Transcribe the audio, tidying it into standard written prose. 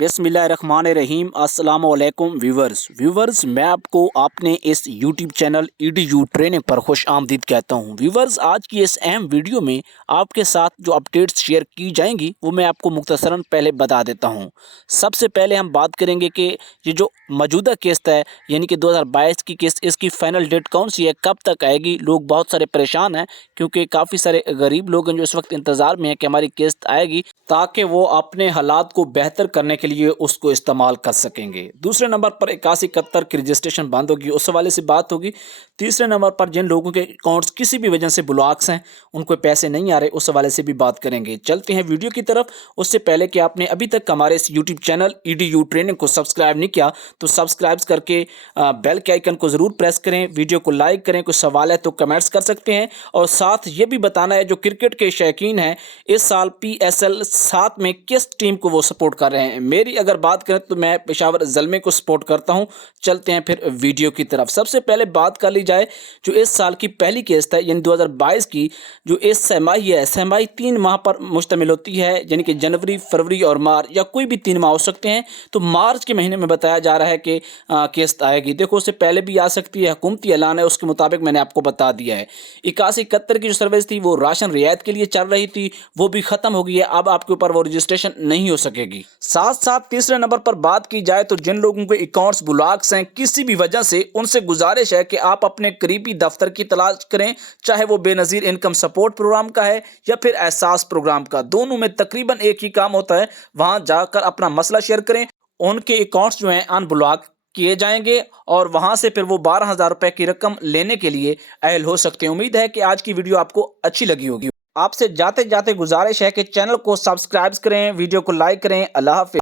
बिस्मिल्लाहिर्रहमानिर्रहीम। अस्सलाम वालेकुम व्यूवर्स, मैं आपको अपने इस यूट्यूब चैनल EDU ट्रेनिंग पर खुश आमदीद कहता हूं। व्यूवर्स, आज की इस अहम वीडियो में आपके साथ जो अपडेट्स शेयर की जाएंगी वो मैं आपको मुख्तसरन पहले बता देता हूं। सबसे पहले हम बात करेंगे कि ये जो मौजूदा किस्त है यानी कि 2022 की किस्त, इसकी फ़ाइनल डेट कौन सी है, कब तक आएगी। लोग बहुत सारे परेशान हैं क्योंकि काफ़ी सारे गरीब लोग हैं जो इस वक्त इंतज़ार में हैं कि हमारी किस्त आएगी ताकि वो अपने हालात को बेहतर करने के लिए उसको इस्तेमाल कर सकेंगे। दूसरे नंबर पर 8171 की रजिस्ट्रेशन बंद होगी, उस हवाले से बात होगी। तीसरे नंबर पर जिन लोगों के अकाउंट्स किसी भी वजह से ब्लॉक्स हैं, उनको पैसे नहीं आ रहे, उस हवाले से भी बात करेंगे। चलते हैं वीडियो की तरफ। उससे पहले कि आपने अभी तक हमारे इस यूट्यूब चैनल EDU ट्रेनिंग को सब्सक्राइब नहीं किया तो सब्सक्राइब करके बेल के आइकन को ज़रूर प्रेस करें, वीडियो को लाइक करें। कोई सवाल है तो कमेंट्स कर सकते हैं। और साथ ये भी बताना है जो क्रिकेट के शौकीन हैं इस साल PSL 7 में किस टीम को वो सपोर्ट कर रहे हैं। मेरी अगर बात करें तो मैं पेशावर ज़ल्मे को सपोर्ट करता हूं। चलते हैं फिर वीडियो की तरफ। सबसे पहले बात कर ली जाए जो इस साल की पहली किस्त है यानी 2022 की, जो इस सहमाही है, सहमाही 3 माह पर मुश्तमिल होती है यानी कि जनवरी, फरवरी और मार्च, या कोई भी 3 माह हो सकते हैं। तो मार्च के महीने में बताया जा रहा है कि किस्त आएगी। देखो, उससे पहले भी आ सकती है, हुकूमती ऐलान है, उसके मुताबिक मैंने आपको बता दिया है। 8171 की जो सर्विस थी वो राशन रियायत के लिए चल रही थी, वो भी ख़त्म हो गई है। अब आपके ऊपर वो रजिस्ट्रेशन नहीं हो सकेगी। साथ साथ तीसरे नंबर पर बात की जाए तो जिन लोगों के अकाउंट्स ब्लॉक्स हैं किसी भी वजह से, उनसे गुजारिश है कि आप अपने करीबी दफ्तर की तलाश करें, चाहे वो बेनज़ीर इनकम सपोर्ट प्रोग्राम का है या फिर एहसास प्रोग्राम का। दोनों में तकरीबन एक ही काम होता है। वहां जाकर अपना मसला शेयर करें, उनके अकाउंट्स जो हैं अनब्लॉक किए जाएंगे और वहां से फिर वो 12,000 रुपए की रकम लेने के लिए अहल हो सकते हैं। उम्मीद है कि आज की वीडियो आपको अच्छी लगी होगी। आपसे जाते जाते गुजारिश है कि चैनल को सब्सक्राइब करें, वीडियो को लाइक करें। अल्लाह हाफ़िज़।